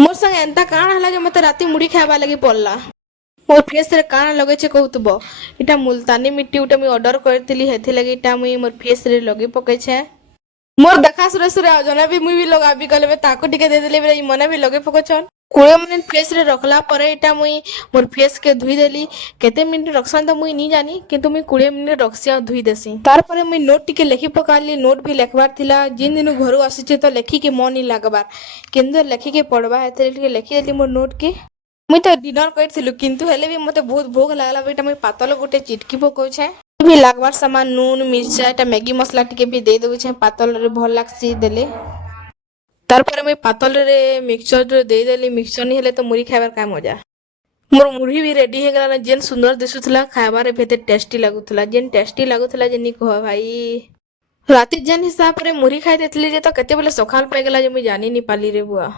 मोर संग एंता काण हला जे मते राती मुड़ी खाइबा लगी पड़ला। मोर फेस रे काण लगे कहतुब इटा मुल्तानी मिट्टी उटा मुई ऑर्डर करथिली हेथि लगी इटा मुई मोर फेस रे लगे पकै छे। मोर देखा सुरे सुरे आ जने भी मुई भी लगाबी गले ताको टिके दे देली बे मने भी लगे पकछन। 20 मिनिट फेस रे रखला परे इटा मुई मोर फेस के धुई देली। केते मिनिट रखसन त मुई नी जानी किंतु मुई 20 मिनिट रखसी आ धुई देसी। तार परे मुई नोट टिके लेखि पकाली। नोट भी लेखबार थिला जिन दिन घरु आसीचे तो लेखि के मन नी लागबार किंतु लेखि के पढ़बा हेते टिके लेखि देली मोर नोट के। मुई तो डिनर करथिलु किंतु हेले भी मते बहुत भोग लागला बेटा मुई पातल गोटे चिटकी पकोछे। भी लागबार सामान नून मिर्चा एटा मैगी मसला टिके भी दे देउ छे पातल रे भल लागसी देले। तार परे मुई पातल रे मिक्सचर रे दे देली। मिक्सचर नी हेले तो मुड़ी खाइबार का मजा। मोर मुढ़ी भी रेडी हे गला जेन सुंदर दिसुथला खाइबार भेते टेस्टी लागुथला जेन टेस्टी लागुथला जेनी कह भाई। राती जेन हिसाब रे मुढ़ी खाइ देथली जे तो केते बेले सखाल पाइ गला जे मुई जानी नी पाली रे बुआ।